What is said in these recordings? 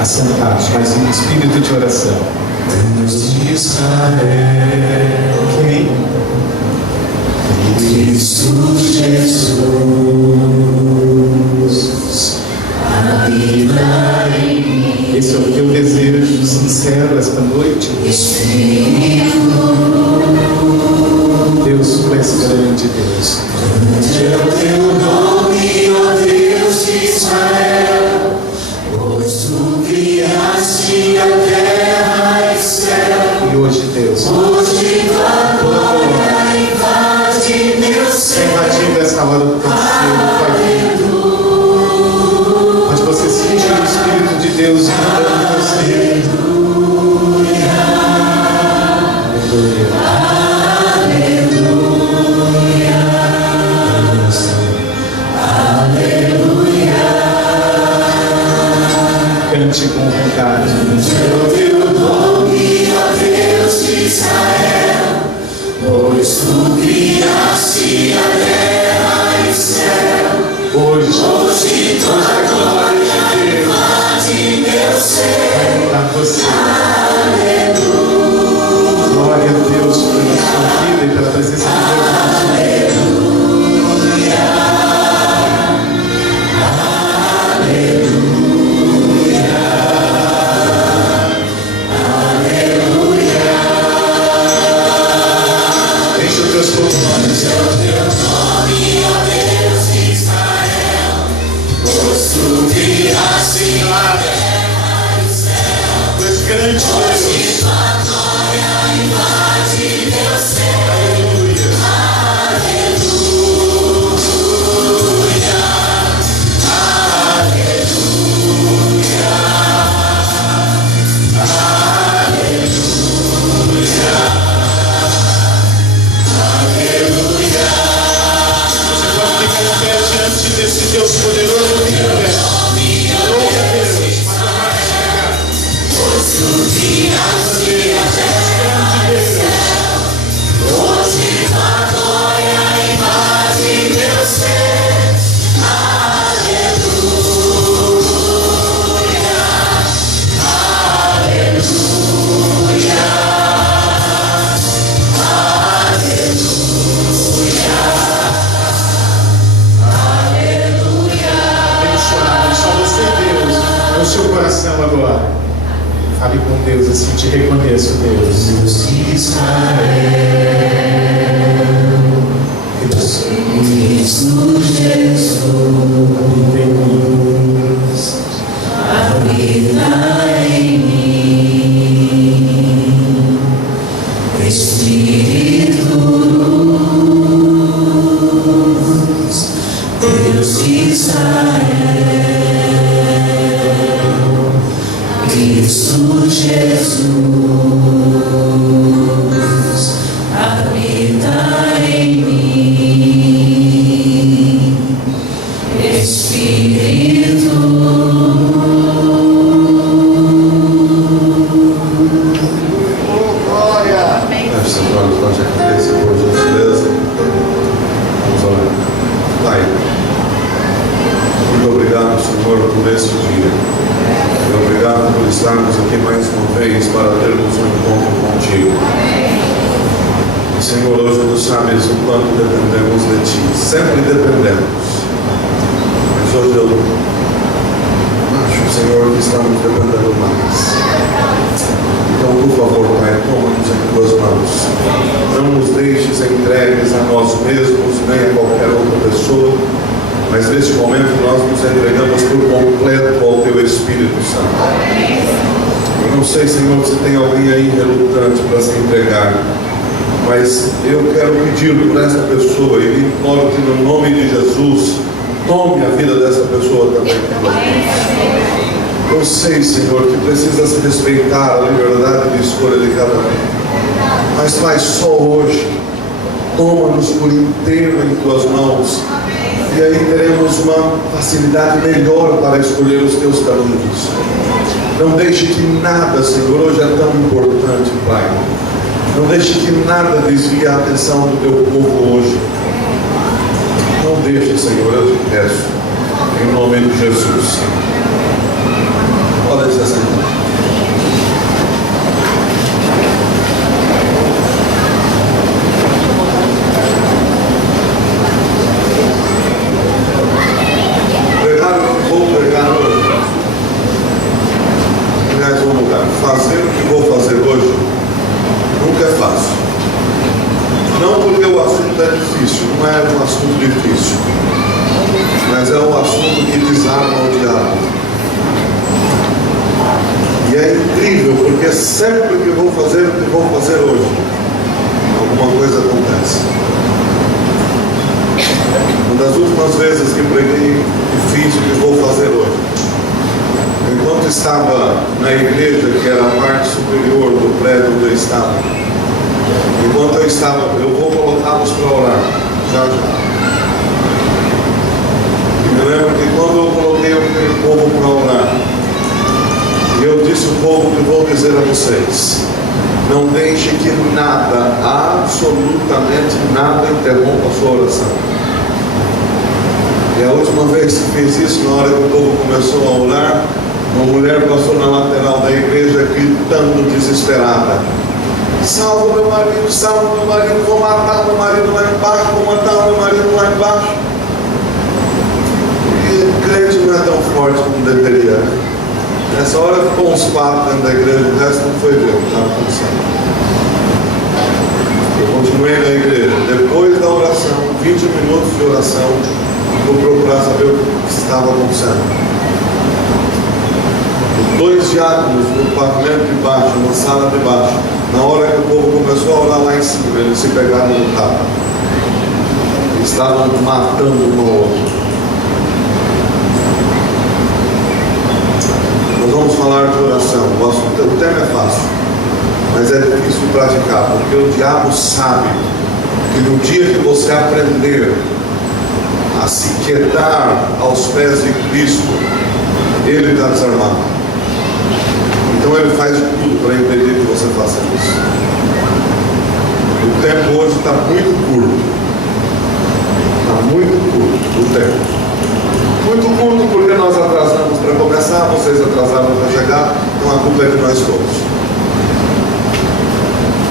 assentados, mas em espírito de oração. Deus de Israel, Quem? Cristo Jesus, habita em mim. Esse é o teu desejo sincero esta noite? Deus, tu és grande, Deus. Grande é o teu nome, ó Deus de Israel, pois tu criaste a terra e o céu. E hoje, Deus, Hoje tua glória invade meu ser. invadindo essa hora do teu cielo, onde você sente o Espírito de Deus inundando você. Cante com vontade. O teu nome, ó Deus de Israel, pois tu criaste a terra e o céu. Hoje tua glória invade meu ser. A você. Glória a Deus pela sua vida e pela presença de Deus. Deixa os teus pulmões. O teu nome, ó Deus de Israel, pois tu criaste a terra e o céu. Tu és grande, Deus. Hoje tua glória invade meu ser. Diante desse Deus poderoso que é. Louve a Deus. Pois tu criaste a terra e o céu. Hoje tua glória invade meu ser. Aleluia, aleluia, Abençoado, só você, Deus, é o seu coração agora. Fale com Deus assim, te reconheço, Deus. Deus de Israel, Cristo Jesus, habita em mim, Espírito luz, Deus de Israel, Cristo Jesus, habita em mim, Espírito. Feche seus olhos com a cabeça, por gentileza. Vamos orar. Pai, muito obrigado, Senhor, por este dia. Muito obrigado por estarmos aqui mais uma vez para termos um encontro contigo. E, Senhor, hoje tu sabes o quanto dependemos de Ti. Sempre dependemos. Mas hoje eu acho, Senhor, que estamos dependendo mais. Então, por favor, Pai, toma-nos em tuas mãos. Não nos deixes entregues a nós mesmos, nem a qualquer outra pessoa, mas neste momento nós nos entregamos por completo ao Teu Espírito Santo. Eu não sei, Senhor, se tem alguém aí relutante para se entregar, mas eu quero pedir por esta pessoa e lhe imploro que no nome de Jesus, tome a vida dessa pessoa também. Eu sei, Senhor, que precisa se respeitar a liberdade de escolha de cada um. Mas, Pai, só hoje, toma-nos por inteiro em Tuas mãos. E aí teremos uma facilidade melhor para escolher os Teus caminhos. Não deixe que nada, Senhor, hoje é tão importante, Pai. Não deixe que nada desvie a atenção do Teu povo hoje. Não deixe, Senhor, eu te peço. Em nome de Jesus. Pode cessar Porque sempre que vou fazer o que vou fazer hoje, alguma coisa acontece. Uma das últimas vezes que preguei e fiz o que vou fazer hoje, enquanto estava na igreja, que era a parte superior do prédio onde eu estava, enquanto eu estava, eu vou colocá-los para orar, já. E me lembro que quando eu coloquei aquele povo para orar, e eu disse ao povo que vou dizer a vocês: não deixe que nada, absolutamente nada, interrompa a sua oração. E a última vez que fiz isso, na hora que o povo começou a orar, uma mulher passou na lateral da igreja gritando desesperada: salva meu marido, vou matar meu marido lá embaixo, vou matar meu marido lá embaixo. E crente não é tão forte como deveria. Nessa hora ficou uns quatro dentro da igreja, o resto não foi ver o que estava acontecendo. Eu continuei na igreja. Depois da oração, 20 minutos de oração, vou procurar saber o que estava acontecendo. Dois diáconos no pavimento de baixo, na sala de baixo, na hora que o povo começou a orar lá em cima, eles se pegaram no tapa. Estavam matando um ao outro. Nós vamos falar de oração. O tema é fácil, mas é difícil de praticar, porque o diabo sabe que no dia que você aprender a se quietar aos pés de Cristo, ele está desarmado. Então ele faz de tudo para impedir que você faça isso. O tempo hoje está muito curto. Está muito curto o tempo. Muito curto porque nós atrasamos para começar, vocês atrasaram para chegar, então a culpa é de nós todos.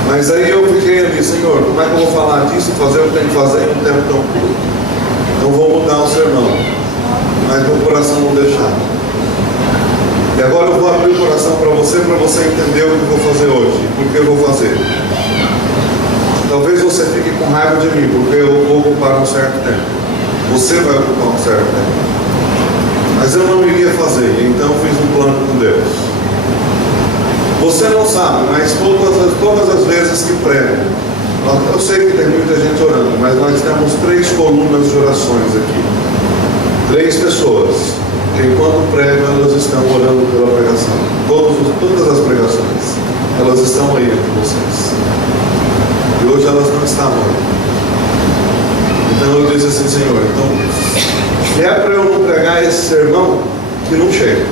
Mas aí eu fiquei ali: Senhor, como é que eu vou falar disso e fazer o que tenho que fazer em um tempo tão curto? Então vou mudar o sermão, mas meu coração não deixar. E agora eu vou abrir o coração para você entender o que eu vou fazer hoje e por que eu vou fazer. Talvez você fique com raiva de mim, porque eu vou ocupar um certo tempo. Você vai ocupar um certo tempo. Mas eu não iria fazer, então fiz um plano com Deus. Você não sabe, mas todas as vezes que prego, eu sei que tem muita gente orando, mas nós temos 3 colunas de orações aqui. 3 pessoas. Enquanto pregam, elas estão orando pela pregação. Todas as pregações, elas estão aí entre vocês. E hoje elas não estavam aí. Então eu disse assim: Senhor, então, é para eu não pregar esse sermão que não chega.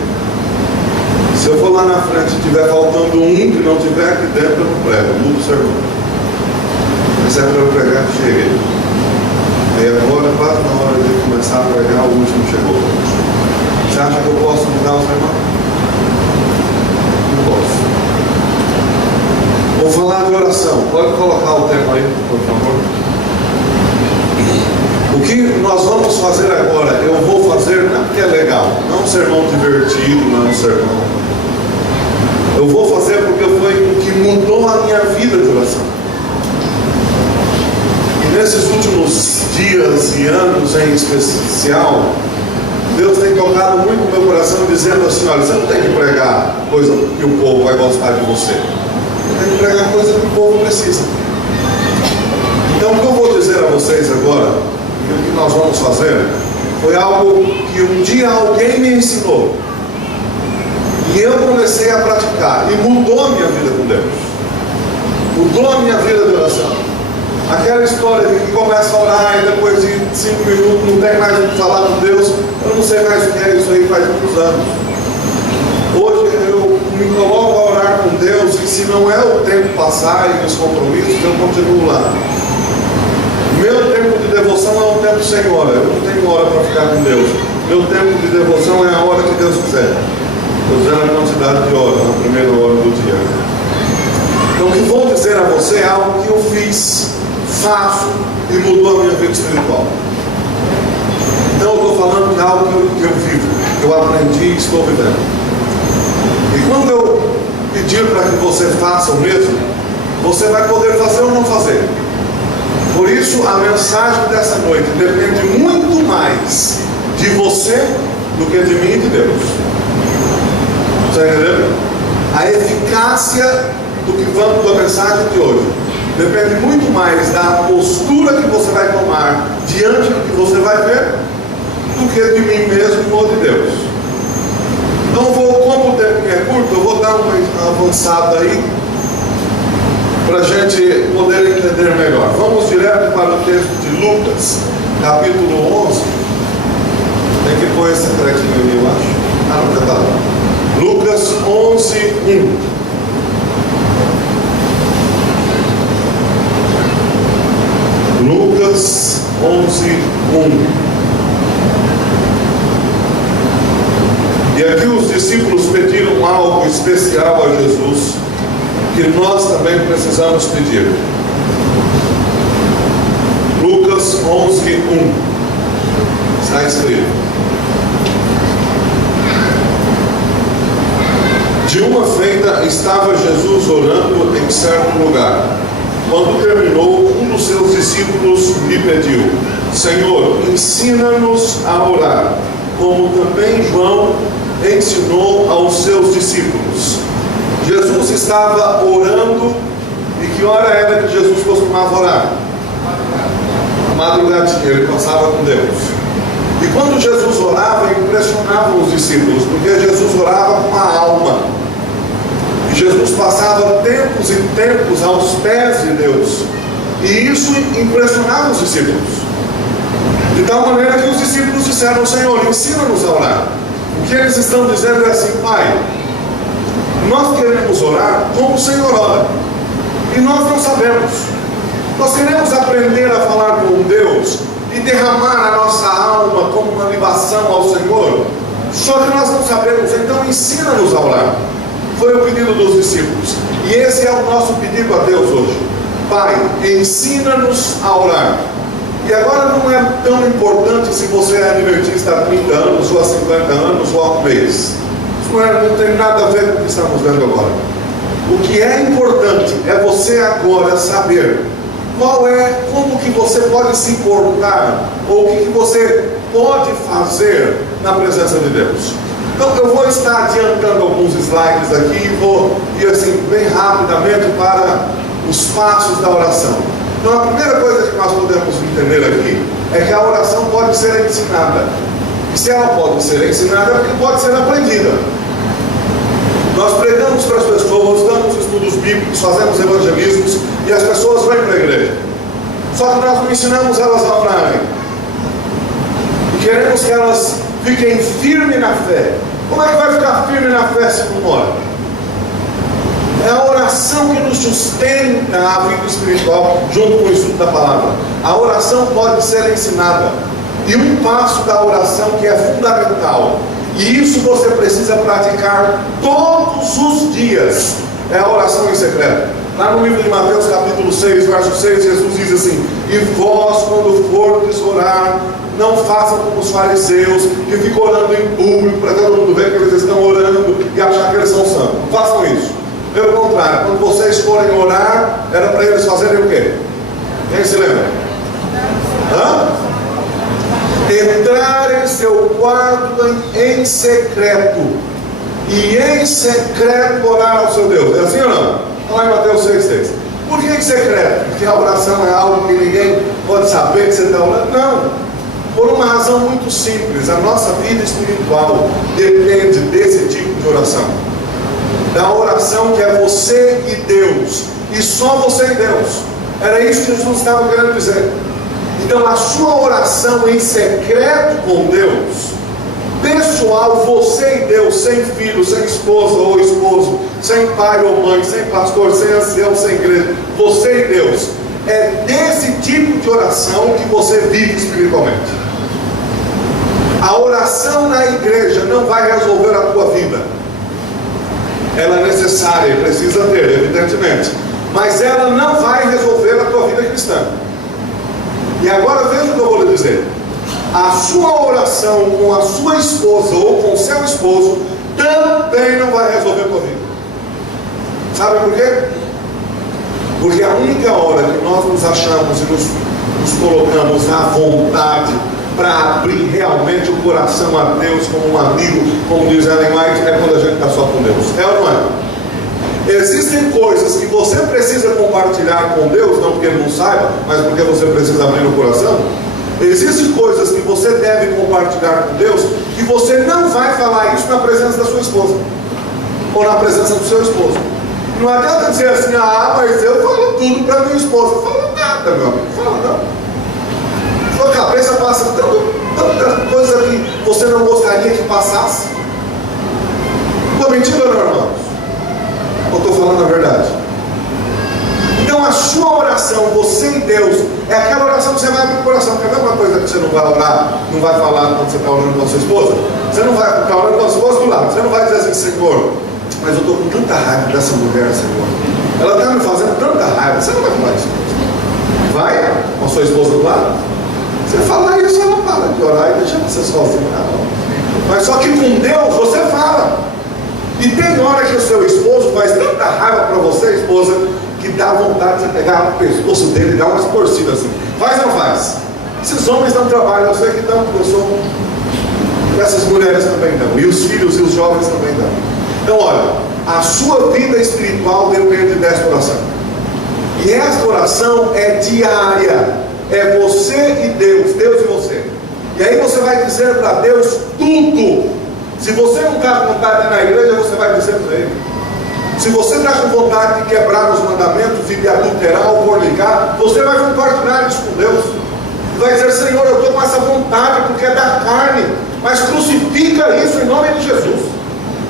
Se eu for lá na frente e estiver faltando um que não estiver aqui dentro, eu não prego, eu mudo o sermão. Mas é para eu pregar que chegue. Aí agora, quase na hora de começar a pregar, o último chegou. Você acha que eu posso mudar o sermão? Não posso. Vou falar de oração. Pode colocar o tema aí, por favor. O que nós vamos fazer agora, eu vou fazer não porque é legal, não um sermão divertido, não um sermão. Eu vou fazer porque foi o que mudou a minha vida de oração. E nesses últimos dias e anos em especial, Deus tem tocado muito no meu coração, dizendo assim: olha, você não tem que pregar coisa que o povo vai gostar de você. Você tem que pregar coisa que o povo precisa. Então o que eu vou dizer a vocês agora, e o que nós vamos fazer, foi algo que um dia alguém me ensinou. E eu comecei a praticar. E mudou a minha vida com Deus. Mudou a minha vida de oração. Aquela história de que começa a orar e depois de 5 minutos não tem mais o que falar com Deus. Eu não sei mais o que é isso aí, faz muitos anos. Hoje eu me coloco a orar com Deus e se não é o tempo passar e os compromissos, eu continuo lá. Meu tempo de devoção é um tempo sem hora. Eu não tenho hora para ficar com Deus. Meu tempo de devoção é a hora que Deus quiser. Estou dizendo a quantidade de horas, na primeira hora do dia. Então o que vou dizer a você é algo que eu fiz, faço e mudou a minha vida espiritual. Então eu estou falando de algo que eu vivo, que eu aprendi e estou vivendo. E quando eu pedir para que você faça o mesmo, você vai poder fazer ou não fazer. Por isso a mensagem dessa noite depende muito mais de você do que de mim e de Deus. Está entendendo? A A eficácia da mensagem de hoje depende muito mais da postura que você vai tomar diante do que você vai ver, do que de mim mesmo ou de Deus. Então como o tempo é curto, eu vou dar uma avançada aí, para a gente poder entender melhor. Vamos direto para o texto de Lucas, capítulo 11. Tem que pôr esse trequinho ali, eu acho. Não, já está lá. Lucas 11, 1. Lucas 11, 1. E aqui os discípulos pediram algo especial a Jesus, que nós também precisamos pedir. Lucas 11, 1. Está escrito: de uma feita estava Jesus orando em certo lugar. Quando terminou, um dos seus discípulos lhe pediu: Senhor, ensina-nos a orar, como também João ensinou aos seus discípulos. Jesus estava orando. E que hora era que Jesus costumava orar? Madrugadinha, ele passava com Deus. E quando Jesus orava, impressionava os discípulos, porque Jesus orava com a alma. E Jesus passava tempos e tempos aos pés de Deus. E isso impressionava os discípulos. De tal maneira que os discípulos disseram: Senhor, ensina-nos a orar. O que eles estão dizendo é assim: Pai, nós queremos orar como o Senhor ora, e nós não sabemos. Nós queremos aprender a falar com Deus e derramar a nossa alma como uma libação ao Senhor, só que nós não sabemos. Então ensina-nos a orar. Foi o pedido dos discípulos, e esse é o nosso pedido a Deus hoje. Pai, ensina-nos a orar. E agora não é tão importante se você é adventista há 30 anos, ou há 50 anos, ou há um mês. Isso não tem nada a ver com o que estamos vendo agora. O que é importante é você agora saber como que você pode se portar, ou o que você pode fazer na presença de Deus. Então eu vou estar adiantando alguns slides aqui e vou ir assim bem rapidamente para os passos da oração. Então a primeira coisa que nós podemos entender aqui é que a oração pode ser ensinada. E se ela pode ser ensinada, é porque pode ser aprendida. Nós pregamos para as pessoas, damos estudos bíblicos, fazemos evangelismos e as pessoas vêm para a igreja. Só que nós não ensinamos elas a orarem. E queremos que elas fiquem firmes na fé. Como é que vai ficar firme na fé se não ora? É a oração que nos sustenta a vida espiritual, junto com o estudo da palavra. A oração pode ser ensinada. E um passo da oração que é fundamental, e isso você precisa praticar todos os dias, é a oração em secreto. Lá no livro de Mateus, capítulo 6, verso 6, Jesus diz assim: e vós, quando fordes orar, não façam como os fariseus, que ficam orando em público, para todo mundo ver que eles estão orando e achar que eles são santos. Não façam isso. Pelo contrário, quando vocês forem orar, era para eles fazerem o quê? Quem se lembra? Entrar em seu quarto em secreto, e em secreto orar ao seu Deus. É assim ou não? Lá em Mateus 6,6. Por que em secreto? Porque a oração é algo que ninguém pode saber que você está orando? Não. Por uma razão muito simples: a nossa vida espiritual depende desse tipo de oração. Da oração que é você e Deus, e só você e Deus. Era isso que Jesus estava querendo dizer. Então a sua oração em secreto com Deus, pessoal, você e Deus, sem filho, sem esposa ou esposo, sem pai ou mãe, sem pastor, sem ancião, sem igreja, você e Deus, é desse tipo de oração que você vive espiritualmente. A oração na igreja não vai resolver a tua vida. Ela é necessária, precisa ter, evidentemente, mas ela não vai resolver a tua vida cristã. E agora veja o que eu vou lhe dizer: a sua oração com a sua esposa ou com o seu esposo também não vai resolver a tua vida. Sabe por quê? Porque a única hora que nós nos achamos e nos colocamos à vontade para abrir realmente o coração a Deus como um amigo, como diz Ellen White, é quando a gente está só com Deus. É ou não é? Existem coisas que você precisa compartilhar com Deus, não porque Ele não saiba, mas porque você precisa abrir o coração. Existem coisas que você deve compartilhar com Deus, que você não vai falar isso na presença da sua esposa, ou na presença do seu esposo. Não adianta dizer assim, mas eu falo tudo para minha esposa. Não falo nada, meu amigo, não fala não. Sua cabeça passa tanta coisa que você não gostaria que passasse. Estou mentindo, meu irmão? Ou estou falando a verdade? Então a sua oração, você e Deus, é aquela oração que você vai abrir o coração. Que é a mesma coisa que você não vai orar, não vai falar quando você está orando com a sua esposa. Você não vai ficar orando com a sua esposa do lado. Você não vai dizer assim, Senhor, mas eu estou com tanta raiva dessa mulher, Senhor. Ela está me fazendo tanta raiva. Você não vai falar isso. Vai com a sua esposa do lado. Você fala isso, ela para de orar e deixa você sozinho. Mas só que com Deus você fala. E tem hora que o seu esposo faz tanta raiva para você, esposa, que dá vontade de você pegar o pescoço dele e dar umas torcidas assim. Faz ou não faz? Esses homens não trabalham, eu sei que não, porque eu sou. Essas mulheres também não. E os filhos e os jovens também não. Então, olha, a sua vida espiritual depende desta oração. E esta oração é diária. É você e Deus, Deus e você. E aí você vai dizer para Deus tudo. Se você não está com vontade de ir na igreja, você vai dizer para Ele. Se você está com vontade de quebrar os mandamentos e de adulterar ou fornicar, você vai compartilhar isso com Deus. Vai dizer, Senhor, eu estou com essa vontade porque é da carne, mas crucifica isso em nome de Jesus.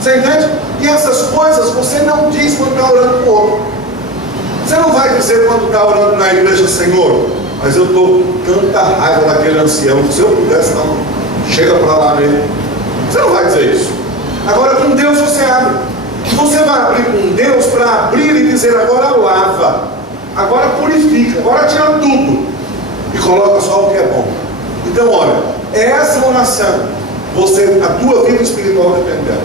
Você entende? E essas coisas você não diz quando está orando com o outro. Você não vai dizer quando está orando na igreja, Senhor, mas eu estou com tanta raiva daquele ancião, que se eu pudesse, não, chega para lá nele. Você não vai dizer isso. Agora com Deus você abre. Você vai abrir com Deus para abrir e dizer, agora lava, agora purifica, agora tira tudo e coloca só o que é bom. Então olha, é essa oração, a tua vida espiritual depende dela.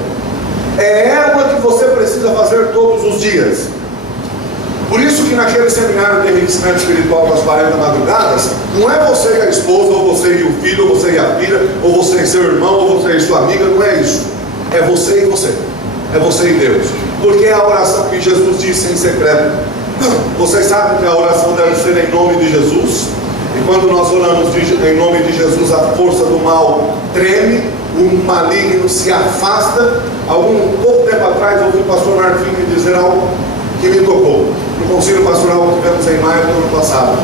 É ela que você precisa fazer todos os dias. Por isso que naquele seminário de enriquecimento espiritual das 40 madrugadas, não é você e a esposa, ou você e o filho, ou você e a filha, ou você e seu irmão, ou você e sua amiga, não é isso. É você e você. É você e Deus. Porque é a oração que Jesus disse em secreto. Vocês sabem que a oração deve ser em nome de Jesus. E quando nós oramos em nome de Jesus, a força do mal treme, o maligno se afasta. Pouco tempo atrás, eu ouvi o pastor Martim me dizer algo que me tocou. No concílio pastoral que tivemos em maio do ano passado.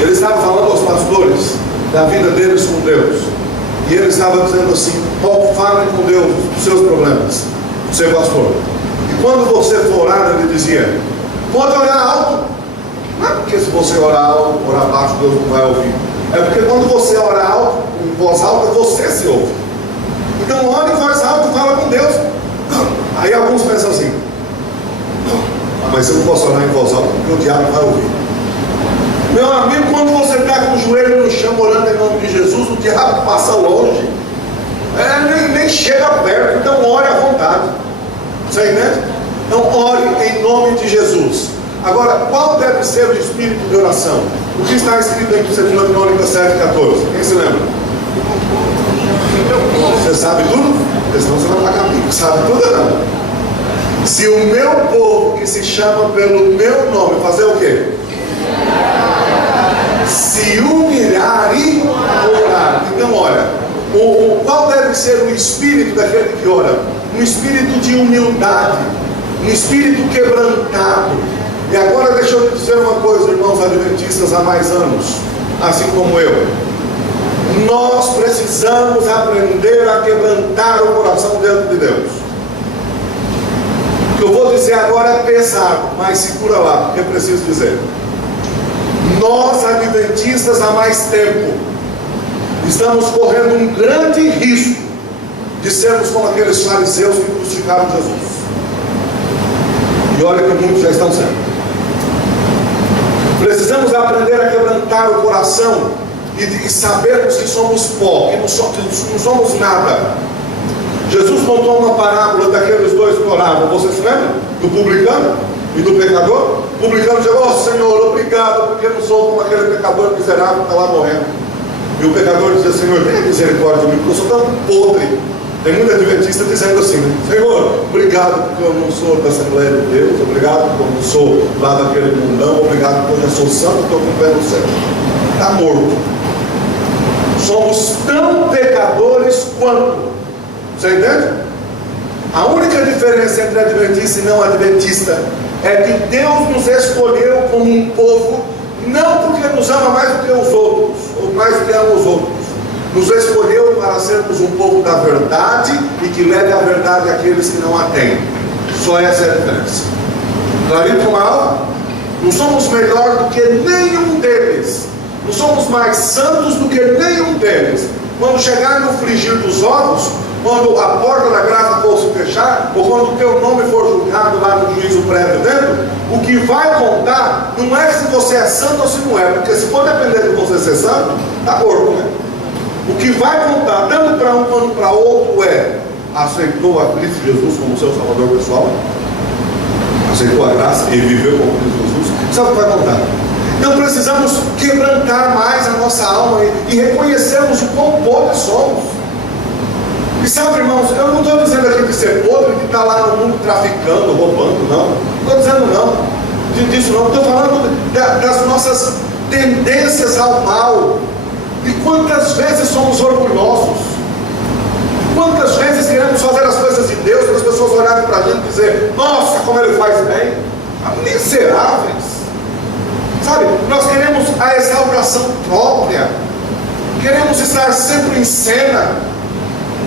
Ele estava falando aos pastores da vida deles com Deus. E ele estava dizendo assim, falem com Deus dos seus problemas, seu pastor. E quando você for orar, ele dizia, pode orar alto. Não é porque se você orar alto, orar baixo, Deus não vai ouvir. É porque quando você ora alto, em voz alta, você se ouve. Então ore em voz alta e fala com Deus. Aí alguns pensam assim, mas eu não posso orar em voz alta porque o diabo vai ouvir. Meu amigo, quando você está com o joelho no chão orando em nome de Jesus, o diabo passa longe. Nem chega perto, então ore à vontade. Você entende? Então ore em nome de Jesus. Agora, qual deve ser o espírito de oração? O que está escrito em 2 Crônicas 7,14? Quem se lembra? Você sabe tudo? Porque senão você vai pagar pico. Sabe tudo ou não? Se o meu povo que se chama pelo meu nome fazer o quê? Se humilhar e orar. Então olha, qual deve ser o espírito daquele que ora? Um espírito de humildade, um espírito quebrantado. E agora deixa eu dizer uma coisa, irmãos adventistas há mais anos, assim como eu. Nós precisamos aprender a quebrantar o coração dentro de Deus. O que eu vou dizer agora é pesado, mas segura lá, porque eu preciso dizer. Nós adventistas há mais tempo estamos correndo um grande risco de sermos como aqueles fariseus que crucificaram Jesus. E olha que muitos já estão sendo. Precisamos aprender a quebrantar o coração e sabermos que somos pó, que não somos nada. Jesus contou uma parábola daqueles dois que oravam. Vocês se lembram? Do publicano e do pecador. O publicano dizia, oh Senhor, obrigado, porque não sou como aquele pecador miserável que está lá morrendo. E o pecador dizia, Senhor, tenha misericórdia de mim, porque eu sou tão podre. Tem muita adventista dizendo assim, né? Senhor, obrigado. Obrigado porque eu não sou da Assembleia de Deus. Obrigado porque eu não sou lá daquele mundão. Obrigado porque eu já sou santo, estou com o pé no céu. Está morto. Somos tão pecadores quanto. Você entende? A única diferença entre adventista e não adventista é que Deus nos escolheu como um povo, não porque nos ama mais do que os outros, ou mais do que ama os outros. Nos escolheu para sermos um povo da verdade e que leve a verdade àqueles que não a têm. Só essa é a diferença. Clarinho como a aula? Não somos melhor do que nenhum deles. Não somos mais santos do que nenhum deles. Quando chegar no frigir dos ovos, quando a porta da graça for se fechar, ou quando o teu nome for julgado lá no juízo prévio dentro, o que vai contar não é se você é santo ou se não é, porque se for depender de você ser santo, está morto, né? O que vai contar, tanto para um quanto para outro, é: aceitou a Cristo Jesus como seu Salvador pessoal? Aceitou a graça e viveu com Cristo Jesus? Sabe o que vai contar? Então precisamos quebrantar mais a nossa alma e reconhecermos o quão podres somos. E sabe, irmãos, eu não estou dizendo aqui de ser podre, de estar lá no mundo traficando, roubando, não. Não estou dizendo não, disso não. Estou falando das nossas tendências ao mal. E quantas vezes somos orgulhosos? Quantas vezes queremos fazer as coisas de Deus para as pessoas olharem para a gente e dizer: nossa, como ele faz bem. Miseráveis. Sabe, nós queremos a exaltação própria. Queremos estar sempre em cena.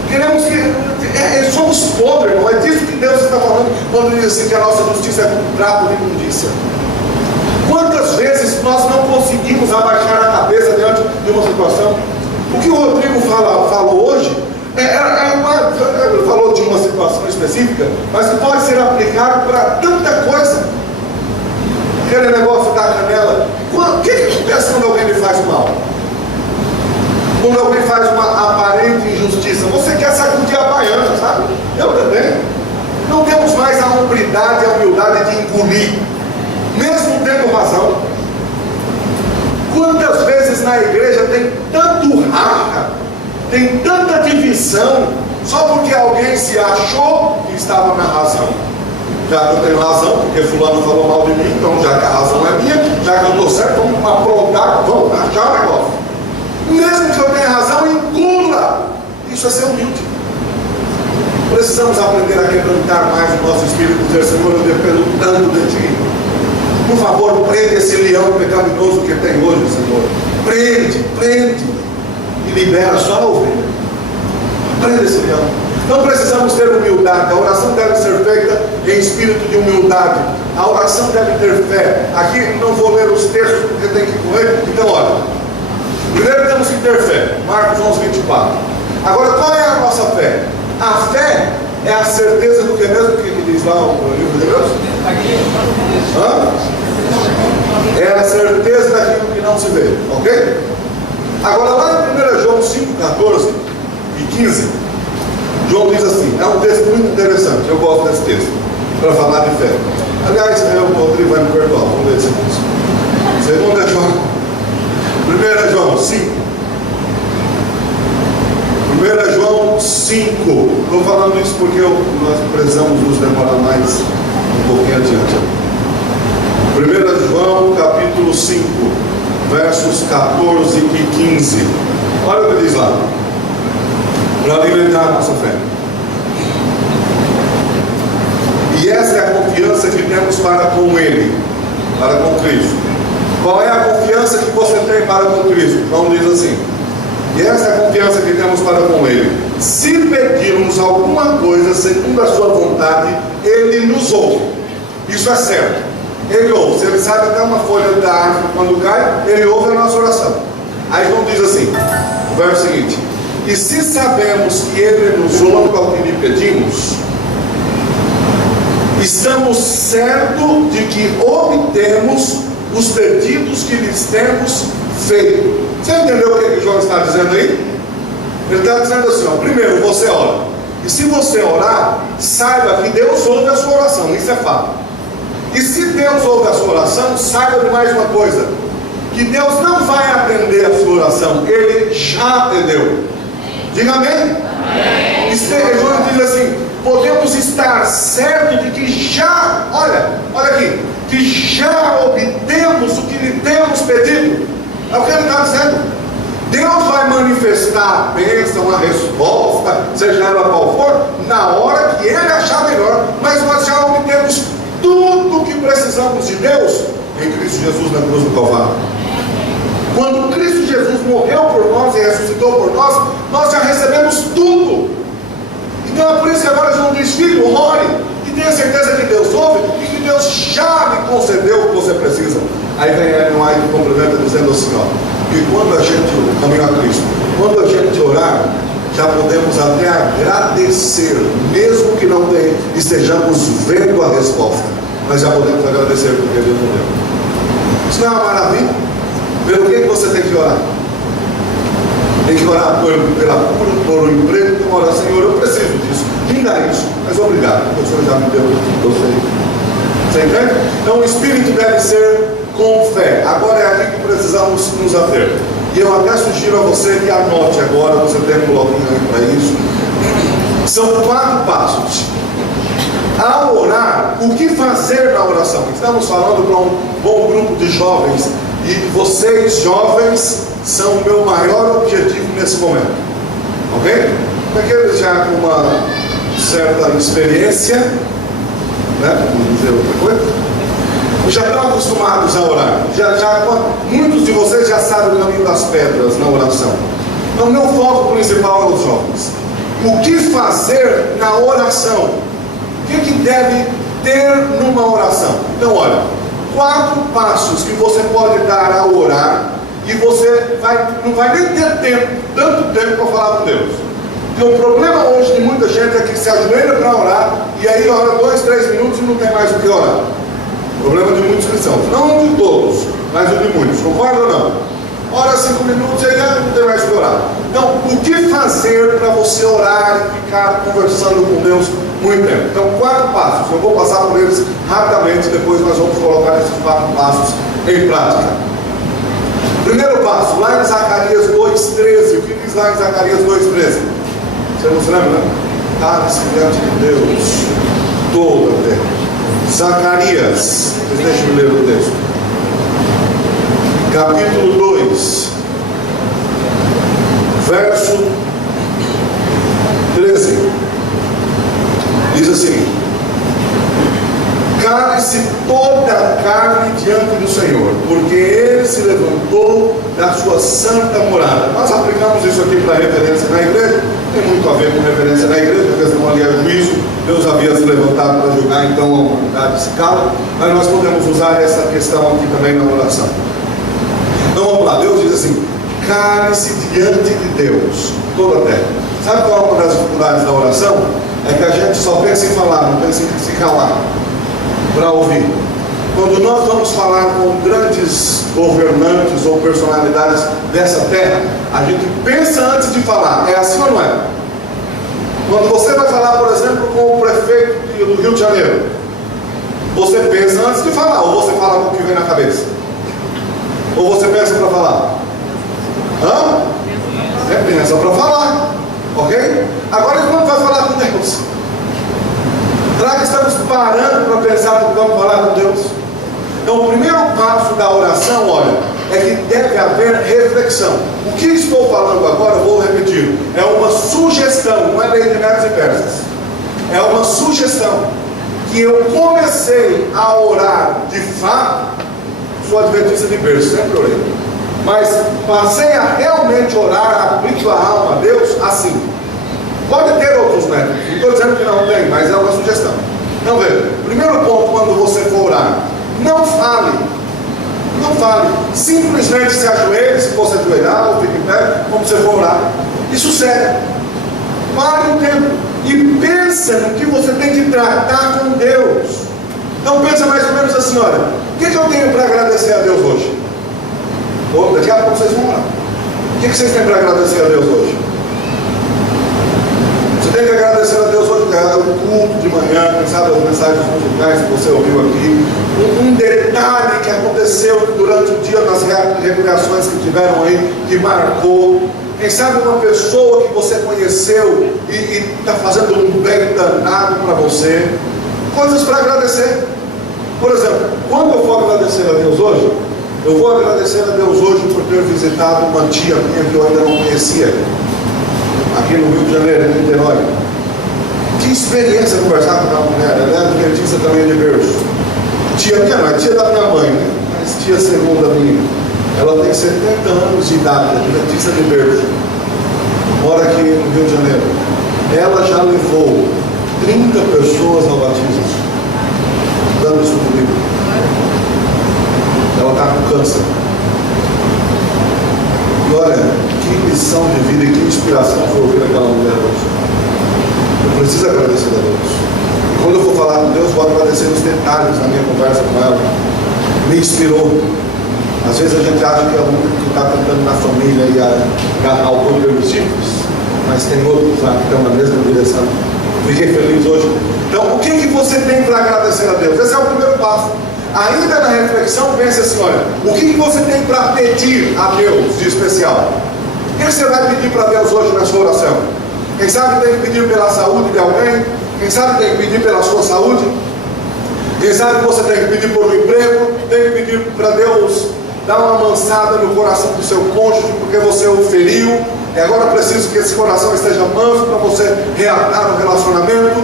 Queremos que somos podres, não é disso que Deus está falando quando diz assim que a nossa justiça é como um trapo de imundícia. Quantas vezes nós não conseguimos abaixar a cabeça diante de uma situação? O que o Rodrigo falou hoje, ele falou de uma situação específica, mas que pode ser aplicado para tanta coisa. Aquele negócio da canela. O que acontece quando alguém lhe faz mal? Quando alguém faz uma aparente injustiça, você quer sacudir a baiana, sabe? Eu também. Não temos mais a hombridade e a humildade de engolir, mesmo tendo razão. Quantas vezes na igreja tem tanto racha, tem tanta divisão, só porque alguém se achou que estava na razão. Já que eu tenho razão, porque fulano falou mal de mim, então já que a razão é minha, já que eu estou certo, vamos aprontar, vamos achar o negócio. Mesmo que eu tenha razão, engula. Isso é ser humilde. Precisamos aprender a quebrantar mais o nosso espírito e dizer: Senhor, eu dependo tanto de Ti. Por favor, prende esse leão pecaminoso que tem hoje, Senhor. Prende. E libera só a ovelha. Prende esse leão. Não precisamos ter humildade. A oração deve ser feita em espírito de humildade. A oração deve ter fé. Aqui não vou ler os textos porque tem que correr. Então, olha. Primeiro temos que ter fé. Marcos 11:24. Agora, qual é a nossa fé? A fé é a certeza do que mesmo que diz lá o livro de Deus? É a certeza daquilo que não se vê. Ok? Agora, lá em 1 João 5:14 e 15, João diz assim, é um texto muito interessante, eu gosto desse texto, para falar de fé. Aliás, o Rodrigo vai me perdoar, vamos ler esse texto. 2 João, 1 João 5. 1 João 5. Estou falando isso porque nós precisamos nos demorar mais um pouquinho adiante. 1 João capítulo 5, versos 14 e 15. Olha o que diz lá. Para alimentar a nossa fé. E essa é a confiança que temos para com Ele, para com Cristo. Qual é a confiança que você tem para com Cristo? João diz assim: e essa é a confiança que temos para com Ele. Se pedirmos alguma coisa segundo a sua vontade, Ele nos ouve. Isso é certo. Ele ouve. Se Ele sabe até uma folha da árvore quando cai, Ele ouve a nossa oração. Aí João diz assim, o verso seguinte: e se sabemos que Ele nos ouve ao que lhe pedimos, estamos certos de que obtemos os pedidos que lhes temos feito. Você entendeu o que João está dizendo aí? Ele está dizendo assim, ó, primeiro, você ora. E se você orar, saiba que Deus ouve a sua oração. Isso é fato. E se Deus ouve a sua oração, saiba de mais uma coisa, que Deus não vai atender a sua oração. Ele já atendeu. Diga amém. João diz assim: podemos estar certos de que já, olha aqui, que já obtemos o que lhe temos pedido. É o que ele está dizendo. Deus vai manifestar a bênção, a resposta, seja ela qual for, na hora que Ele achar melhor. Mas nós já obtemos tudo o que precisamos de Deus em Cristo Jesus na cruz do Calvário. Quando Cristo Jesus morreu por nós e ressuscitou por nós, nós já recebemos tudo. Então é por isso que agora João diz: filho, ore e tenha certeza que Deus ouve e que Deus já lhe concedeu o que você precisa. Aí vem Ellen White e complementa dizendo assim, que quando a gente caminha a Cristo, quando a gente orar, já podemos até agradecer, mesmo que não estejamos vendo a resposta, mas já podemos agradecer porque Deus não deu. Isso não é uma maravilha? Pelo que você tem que orar? Tem que orar pela cura, por um emprego. Então ora: Senhor, eu preciso disso, me dá isso, mas obrigado, porque o Senhor já me deu, eu sei. Você entende? Então o Espírito deve ser com fé. Agora é aqui que precisamos nos ater. E eu até sugiro a você que anote agora, você tem um bloquinho aí para isso. São 4 passos. Ao orar, o que fazer na oração? Estamos falando para um bom grupo de jovens, e vocês jovens são o meu maior objetivo nesse momento, ok? Aqueles já com uma certa experiência, né? Vamos dizer outra coisa, já estão acostumados a orar, muitos de vocês já sabem o caminho das pedras na oração. Então meu foco principal é os jovens. O que fazer na oração? O que deve ter numa oração? Então olha, 4 passos que você pode dar ao orar, e você não vai nem ter tanto tempo para falar com Deus. Porque o problema hoje de muita gente é que se ajoelha para orar, e aí ora 2, 3 minutos e não tem mais o que orar. O problema de muitos cristãos, não de todos, mas o de muitos, concorda ou não? Ora 5 minutos e aí não tem mais o que orar. Então, o que fazer para você orar e ficar conversando com Deus muito tempo? Então, 4 passos, eu vou passar por eles rapidamente, depois nós vamos colocar esses 4 passos em prática. Primeiro passo, lá em Zacarias 2,13, o que diz lá em Zacarias 2,13? Você não se lembra, né? Cale-se diante de Deus toda a terra. Zacarias, deixa eu ler o texto, capítulo 2, verso 13, diz assim: cale-se toda a carne diante do Senhor, porque Ele se levantou da sua santa morada. Nós aplicamos isso aqui para referência na igreja, tem muito a ver com referência na igreja, porque senão ali é juízo, Deus havia se levantado para julgar, então a humanidade se cala, mas nós podemos usar essa questão aqui também na oração. Então vamos lá, Deus diz assim: cale-se diante de Deus toda a terra. Sabe qual é uma das dificuldades da oração? É que a gente só pensa em falar, não pensa em se calar para ouvir. Quando nós vamos falar com grandes governantes ou personalidades dessa terra, a gente pensa antes de falar. É assim ou não é? Quando você vai falar, por exemplo, com o prefeito do Rio de Janeiro, você pensa antes de falar, ou você fala com o que vem na cabeça? Ou você pensa para falar? Você pensa para falar, ok? Agora quando vai falar com Deus, será que estamos parando para pensar que vamos falar com Deus? Então o primeiro passo da oração, olha, é que deve haver reflexão. O que estou falando agora, eu vou repetir, é uma sugestão, não é lei de meros e persas. É uma sugestão que eu comecei a orar de fato. Sou adventista de berço, sempre orei, mas passei a realmente orar, abrindo a alma a Deus assim. Pode ter outros métodos, não estou dizendo que não tem, mas é uma sugestão. Então veja, primeiro ponto, quando você for orar, não fale. Não fale, simplesmente se ajoelhe, se você ajoelhar ou fique em pé, como você for orar. Isso serve. Pare um tempo e pense no que você tem que tratar com Deus. Então pensa mais ou menos assim: olha, o que eu tenho para agradecer a Deus hoje? Daqui a pouco vocês vão orar. O que vocês têm para agradecer a Deus hoje? Você tem que agradecer a Deus hoje, o culto de manhã, quem sabe as mensagens musicais que você ouviu aqui, um detalhe que aconteceu durante o dia nas recreações que tiveram aí, que marcou. Quem sabe uma pessoa que você conheceu e está fazendo um bem danado para você. Coisas para agradecer. Por exemplo, quando eu for agradecer a Deus hoje, eu vou agradecer a Deus hoje por ter visitado uma tia minha que eu ainda não conhecia, aqui no Rio de Janeiro, em Niterói. Que experiência conversar com aquela mulher. Ela é adventista também de berço. Tia minha não, é tia da minha mãe, né? Mas tia segunda minha. Ela tem 70 anos de idade, adventista de berço. Mora aqui no Rio de Janeiro. Ela já levou 30 pessoas ao batismo. Dando isso comigo. Ela está com câncer. E olha, que lição de vida e que inspiração foi ouvir aquela mulher hoje. Eu preciso agradecer a Deus. E quando eu for falar com Deus, vou agradecer os detalhes na minha conversa com ela. Me inspirou. Às vezes a gente acha que é o único que está tentando na família e agarrar o poder dos simples, mas tem outros lá que estão na mesma direção. Fiquei feliz hoje. Então, o que você tem para agradecer a Deus? Esse é o primeiro passo. Ainda na reflexão, pense assim: olha, o que você tem para pedir a Deus de especial? O que você vai pedir para Deus hoje na sua oração? Quem sabe tem que pedir pela saúde de alguém? Quem sabe tem que pedir pela sua saúde? Quem sabe você tem que pedir por um emprego? Tem que pedir para Deus dar uma mansada no coração do seu cônjuge porque você o feriu, e agora preciso que esse coração esteja manso para você reatar o relacionamento.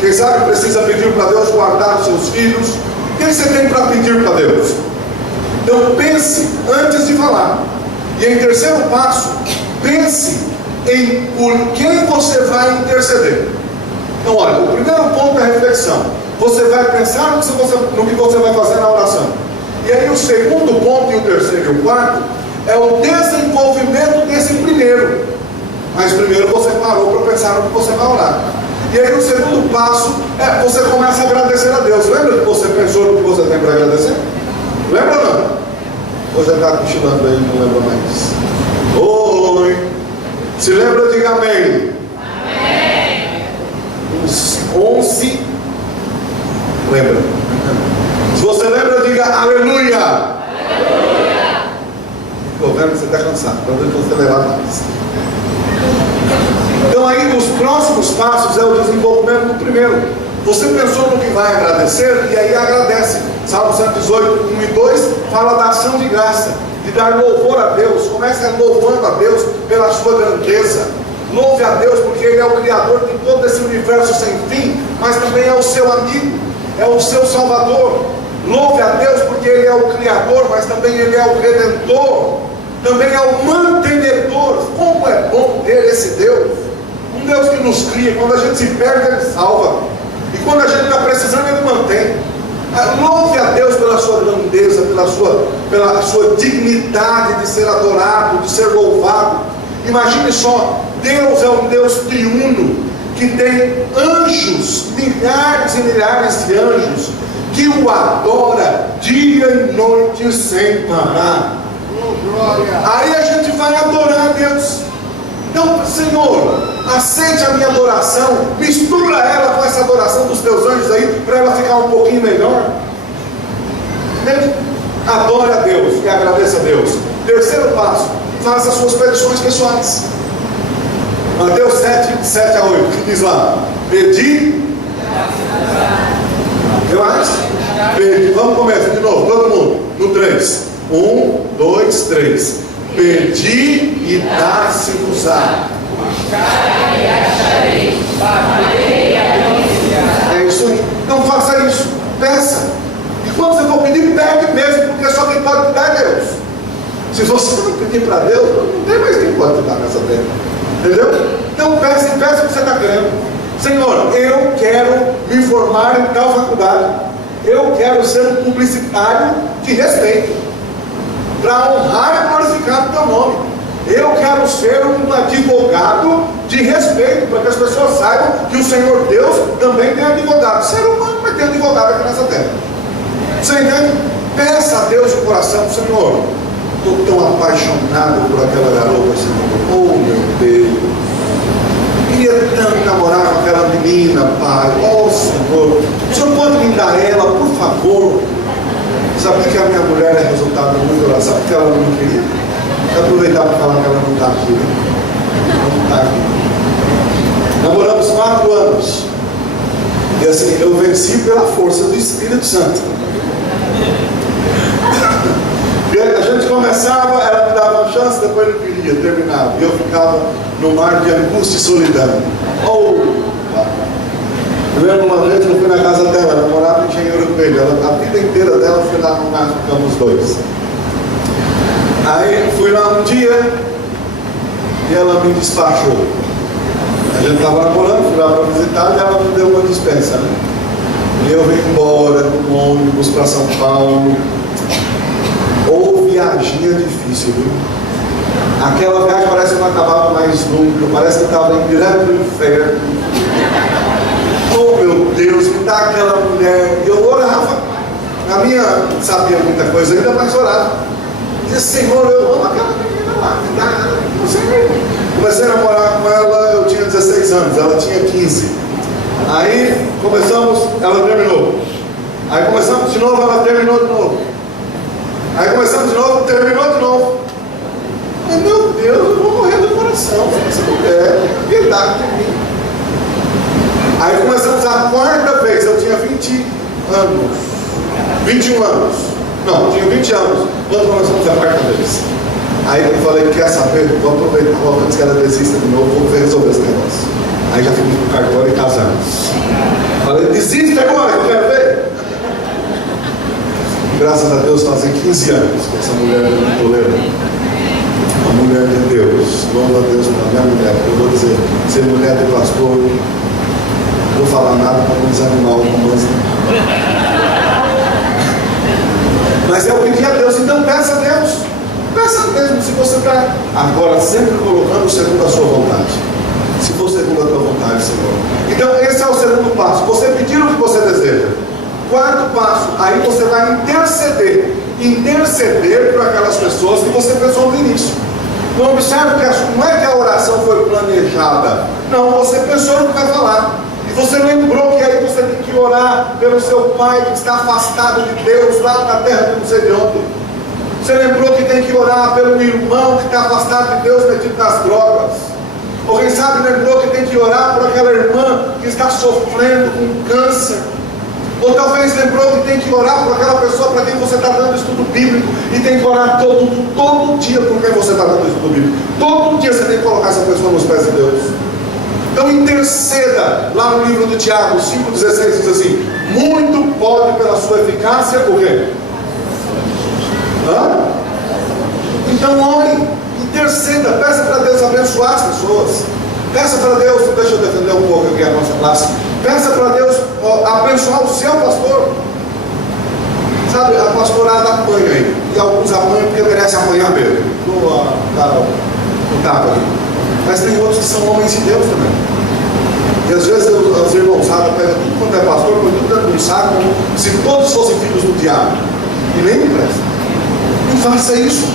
Quem sabe precisa pedir para Deus guardar os seus filhos. O que você tem para pedir para Deus? Então pense antes de falar. E em terceiro passo, pense em por quem você vai interceder. Então olha, o primeiro ponto é a reflexão. Você vai pensar no que você vai fazer na oração. E aí o segundo ponto, e o terceiro e o quarto, é o desenvolvimento desse primeiro. Mas primeiro você parou para pensar no que você vai orar. E aí o segundo passo é você começa a agradecer a Deus. Lembra que você pensou no que você tem para agradecer? Lembra ou não? Ou já está cochilando aí, não lembra mais? Oi! Se lembra, diga amém. Amém. Os 11. Lembra? Se você lembra, diga aleluia. Aleluia. Estou vendo que você está cansado. Talvez você levar mais. Então aí os próximos passos é o desenvolvimento do primeiro. Você pensou no que vai agradecer e aí agradece. Salmo 118, 1 e 2 fala da ação de graça, de dar louvor a Deus. Comece louvando a Deus pela sua grandeza. Louve a Deus porque Ele é o Criador de todo esse universo sem fim, mas também é o seu amigo, é o seu Salvador. Louve a Deus porque Ele é o Criador, mas também Ele é o Redentor, também é o mantenedor. Como é bom ter esse Deus, um Deus que nos cria. Quando a gente se perde, Ele salva, e quando a gente está precisando, Ele mantém. Louve a Deus pela sua grandeza, pela sua dignidade de ser adorado, de ser louvado. Imagine só, Deus é um Deus triuno, que tem anjos, milhares e milhares de anjos, que o adora dia e noite sem parar. Aí a gente vai adorar a Deus. Então, Senhor, aceite a minha adoração, mistura ela com essa adoração dos teus anjos aí, para ela ficar um pouquinho melhor. Entende? Adore a Deus e agradeça a Deus. Terceiro passo, faça as suas petições pessoais. Mateus 7 a 8, que diz lá? Pedi. Eu acho. Pedi. Vamos começar de novo, todo mundo. No 3. 1, 2, 3. Pedi e dar-se-vos-á. É isso aí. Não faça isso. Peça. E quando você for pedir, pegue mesmo, porque só quem pode te dar é Deus. Se você não pedir para Deus, não tem mais quem pode te dar nessa terra. Entendeu? Então peça o que você está querendo. Senhor, eu quero me formar em tal faculdade. Eu quero ser um publicitário de respeito, para honrar e glorificar o teu nome. Eu quero ser um advogado de respeito, para que as pessoas saibam que o Senhor Deus também tem advogado. Ser humano vai ter advogado aqui nessa terra. Você entende? Peça a Deus de coração: Senhor, estou tão apaixonado por aquela garota, Senhor. Oh meu Deus, queria tanto namorar com aquela menina, Pai. Oh Senhor, o Senhor pode me dar ela, por favor? Sabe que a minha mulher é resultado da minha oração, porque ela não queria? Deixa eu aproveitar para falar que ela não está aqui, né? Não está aqui. Namoramos 4 anos. E assim, eu venci pela força do Espírito Santo. E a gente começava, ela me dava uma chance, depois não queria, terminava. E eu ficava no mar de angústia e solidão. Eu lembro uma vez que eu fui na casa dela, ela morava em Engenheiro Coelho. A vida inteira dela foi lá no mar, ficamos 2. Aí fui lá um dia e ela me despachou. A gente estava namorando, fui lá para visitar e ela me deu uma dispensa, né? E eu vim embora com um ônibus para São Paulo. Ou viaginha difícil, viu? Aquela viagem parece que não acabava mais nunca, parece que estava indo direto para o inferno. Oh meu Deus, me dá aquela mulher. E eu orava. Na minha, não sabia muita coisa ainda, mas orava. Dizia, Senhor, eu amo aquela menina lá, me dá, não sei. Comecei a namorar com ela, eu tinha 16 anos, ela tinha 15. Aí começamos, ela terminou. Aí começamos de novo, ela terminou de novo. Aí começamos de novo, terminou de novo. Mas meu Deus, eu vou morrer do coração, se essa mulher, piedade de mim. Aí começamos a 4ª vez, eu tinha 20 anos. 21 anos. Não, eu tinha 20 anos. Quando começamos a 4ª vez. Aí eu falei, quer saber? Vou aproveitar, antes que ela desista de novo, vou resolver esse negócio. Aí já fomos pro cartório e casamos. Falei, desista agora, que eu quero ver. Graças a Deus fazem 15 anos que essa mulher é muito tolerante. Uma mulher de Deus. Louva a Deus pela minha mulher. Eu vou dizer, ser mulher de pastor, não vou falar nada para não desanimar o romance. Mas eu pedi a Deus, então peça a Deus. Peça a Deus, se você está agora sempre colocando segundo a sua vontade. Se for segundo a tua vontade, Senhor. Então esse é o segundo passo. Você pedir o que você deseja. 4º passo, aí você vai interceder. Interceder por aquelas pessoas que você pensou no início. Não observe que não é que a oração foi planejada. Não, você pensou no que vai falar. E você lembrou que aí você tem que orar pelo seu pai que está afastado de Deus lá na terra de não sei de onde. Você lembrou que tem que orar pelo irmão que está afastado de Deus metido nas drogas. Ou quem sabe lembrou que tem que orar por aquela irmã que está sofrendo com câncer. Ou talvez lembrou que tem que orar por aquela pessoa para quem você está dando estudo bíblico. E tem que orar todo dia por quem você está dando estudo bíblico. Todo dia você tem que colocar essa pessoa nos pés de Deus. Então interceda. Lá no livro de Tiago 5,16 diz assim: muito pode pela sua eficácia o quê? Então ore, interceda, peça para Deus abençoar as pessoas. Peça para Deus, deixa eu defender um pouco aqui a nossa classe. Peça para Deus abençoar o seu pastor. Sabe, a pastorada apanha aí. E alguns apanham porque merecem apanhar mesmo. Mas tem outros que são homens de Deus também. E às vezes os irmãozados pegam tudo quanto é pastor, põe tudo dentro de um saco, como se todos fossem filhos do diabo. E nem me presta. Não faça isso.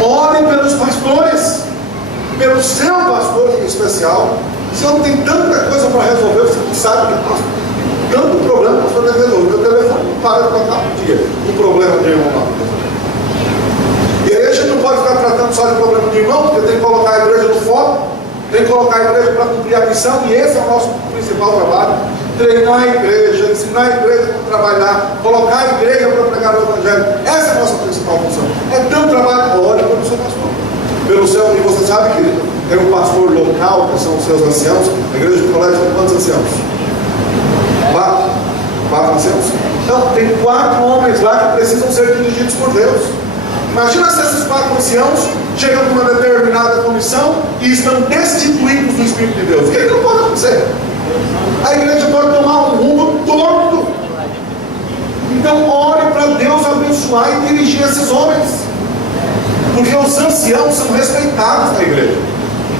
Ore pelos pastores. Pelo seu pastor em especial. Se não tem tanta coisa para resolver, você não sabe que passa tanto problema para poder resolver. Meu telefone não para de tocar por dia. Um problema de irmão lá. E aí a gente não pode ficar tratando só de problema de irmão, porque tem que colocar a igreja no foco, tem que colocar a igreja para cumprir a missão, e esse é o nosso principal trabalho. Treinar a igreja, ensinar a igreja para trabalhar, colocar a igreja para pregar o evangelho. Essa é a nossa principal função. É tão trabalho, olha pelo seu pastor. Pelo seu, e você sabe que tem um pastor local, que são os seus anciãos. A igreja do colégio tem quantos anciãos? 4 anciãos? Então, tem 4 homens lá que precisam ser dirigidos por Deus. Imagina se esses 4 anciãos chegam numa determinada comissão e estão destituídos do Espírito de Deus. O que não pode acontecer? A igreja pode tomar um rumo torto. Então, ore para Deus abençoar e dirigir esses homens. Porque os anciãos são respeitados na igreja.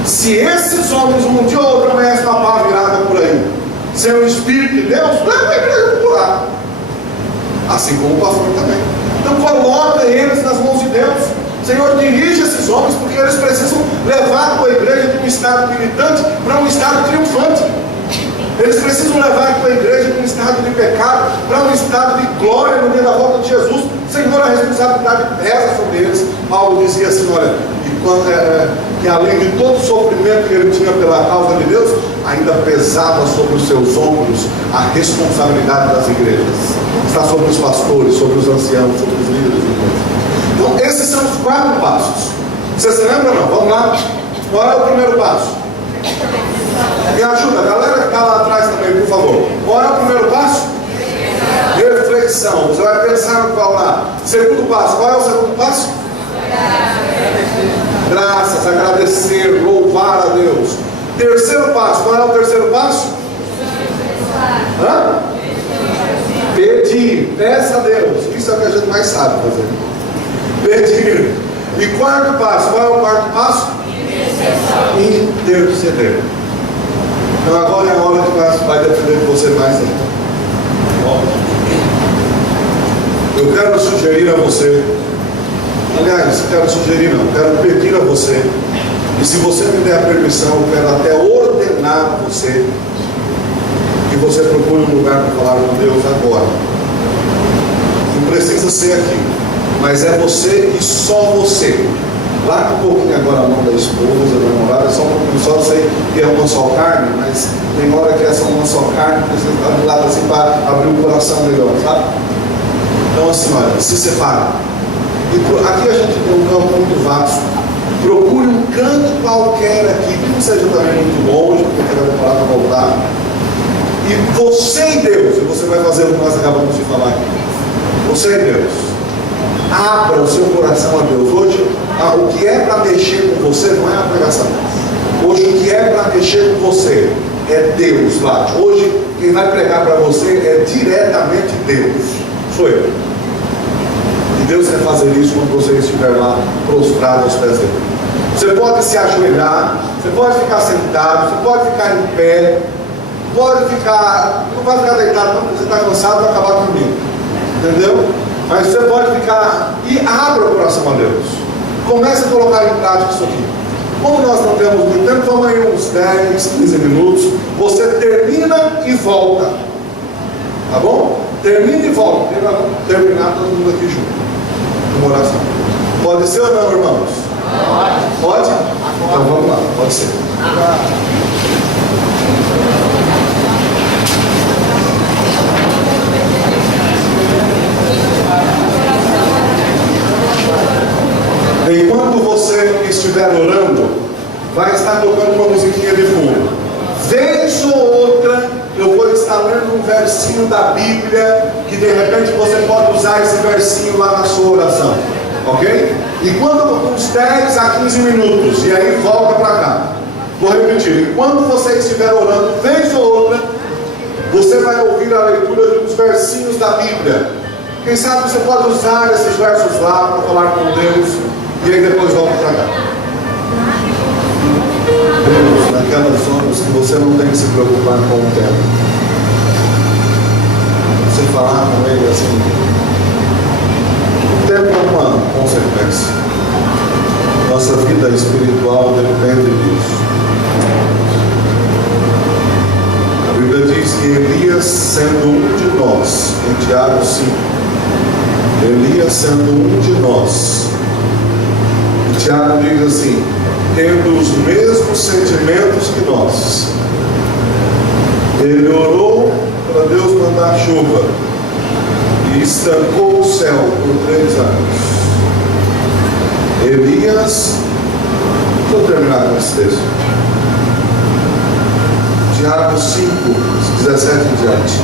Se esses homens um dia ou outro amanhecem uma pá virada por aí, sem o Espírito de Deus, leva a igreja por lá. Assim como o pastor também. Então coloca eles nas mãos de Deus. Senhor, dirige esses homens, porque eles precisam levar a tua igreja de um estado militante para um estado triunfante. Eles precisam levar a tua igreja de um estado de pecado para um estado de glória no dia da volta de Jesus. Senhor, a responsabilidade pesa sobre eles. Paulo dizia assim, olha, que além de todo o sofrimento que ele tinha pela causa de Deus, ainda pesava sobre os seus ombros a responsabilidade das igrejas. Está sobre os pastores, sobre os anciãos, sobre os líderes de igreja. Então, esses são os 4 passos. Você se lembra ou não? Vamos lá. Qual é o primeiro passo? Me ajuda, a galera que está lá atrás também, por favor. Qual é o primeiro passo? Reflexão. Você vai pensar no qual lá. Segundo passo, qual é o segundo passo? Graças, agradecer, louvar a Deus. Terceiro passo, qual é o terceiro passo? Pedir, peça a Deus. Isso é o que a gente mais sabe fazer. Pedir. E quarto passo, qual é o quarto passo? Interceder. Então agora é a hora que vai depender de você mais ainda. Eu quero sugerir a você, aliás, quero pedir a você, e se você me der a permissão, eu quero até ordenar a você, que você procure um lugar para falar com Deus agora. Não precisa ser aqui, mas é você e só você. Larga um pouquinho agora a mão da esposa, da namorada, só um pouquinho, só sei que é uma só carne, mas tem hora que é só uma só carne, precisa estar do lado assim para abrir o coração melhor, sabe? Então assim, olha, se separa. Aqui a gente tem um campo muito vasto. Procure um canto qualquer aqui, que não seja também muito longe, porque vai demorar para voltar. E você e Deus, e você vai fazer o que nós acabamos de falar aqui. Você e Deus. Abra o seu coração a Deus. Hoje, o que é para mexer com você não é a pregação. Hoje, o que é para mexer com você é Deus lá. Hoje, quem vai pregar para você é diretamente Deus. Sou eu. E Deus quer fazer isso quando você estiver lá prostrado aos pés dele. Você pode se ajoelhar, você pode ficar sentado, você pode ficar em pé, pode ficar, não vai ficar deitado não, porque você está cansado, vai acabar dormindo. Entendeu? Mas você pode ficar e abra o coração a Deus. Comece a colocar em prática isso aqui. Como nós não temos muito tempo, vamos aí uns 10, 15 minutos. Você termina e volta. Tá bom? Termina e volta. Terminar todo mundo aqui junto. Uma oração. Pode ser ou não, irmãos? Pode? Então vamos lá, pode ser. Enquanto você estiver orando, vai estar tocando uma musiquinha de fundo. Vez ou outra, eu vou estar lendo um versinho da Bíblia, que de repente você pode usar esse versinho lá na sua oração. Ok? E quando uns 10 a 15 minutos, e aí volta para cá. Vou repetir. Enquanto você estiver orando, vez ou outra, você vai ouvir a leitura de uns versinhos da Bíblia. Quem sabe você pode usar esses versos lá para falar com Deus. E aí depois volta para cá. Deus, naquelas zonas que você não tem que se preocupar com o tempo. Você falar com ele assim. O tempo é uma consequência. Nossa vida espiritual depende disso. A Bíblia diz que Elias, sendo um de nós, em Tiago 5, Elias sendo um de nós, Tiago diz assim, tendo os mesmos sentimentos que nós, ele orou para Deus mandar chuva e estancou o céu por 3 anos. Elias, vou terminar com esse texto, Tiago 5, 17 em diante.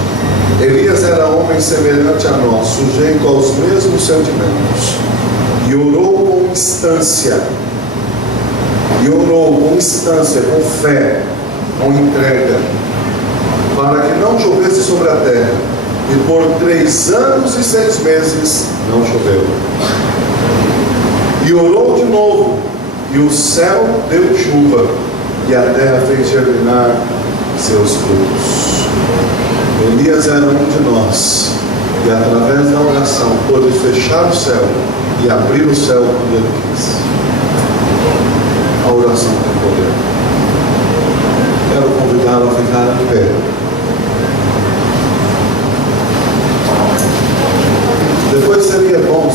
Elias era homem semelhante a nós, sujeito aos mesmos sentimentos, e orou com instância, com fé, com entrega, para que não chovesse sobre a terra, e por 3 anos e 6 meses não choveu. E orou de novo, e o céu deu chuva, e a terra fez germinar seus frutos. Elias era um de nós, e através da oração pôde fechar o céu e abrir o céu quando ele quis. A oração tem poder. Quero convidá-lo a ficar em pé.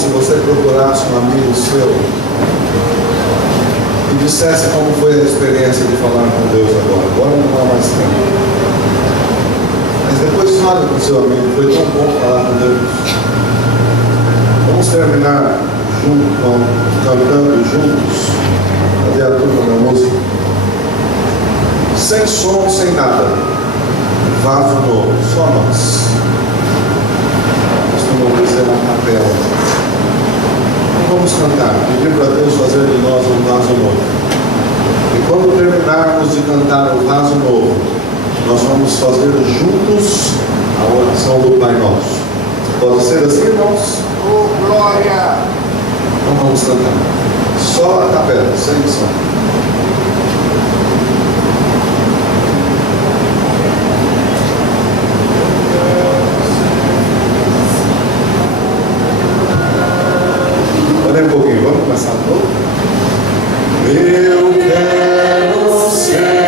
se você procurasse um amigo seu e dissesse como foi a experiência de falar com Deus agora. Agora não há mais tempo. Mas depois fale com seu amigo, foi tão bom falar com Deus. Vamos terminar cantando juntos. Cadê a turma da música? Sem som, sem nada. Vaso novo, só nós. Costumam dizer na capela. Então vamos cantar, pedir para Deus fazer de nós um vaso novo. E quando terminarmos de cantar o vaso novo, nós vamos fazer juntos a oração do Pai Nosso. Pode ser assim, irmãos? Oh, glória! Então vamos cantar. Só a capela, sem som. Olha um pouquinho, vamos começar de novo? Eu quero ser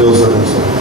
Deus abençoe.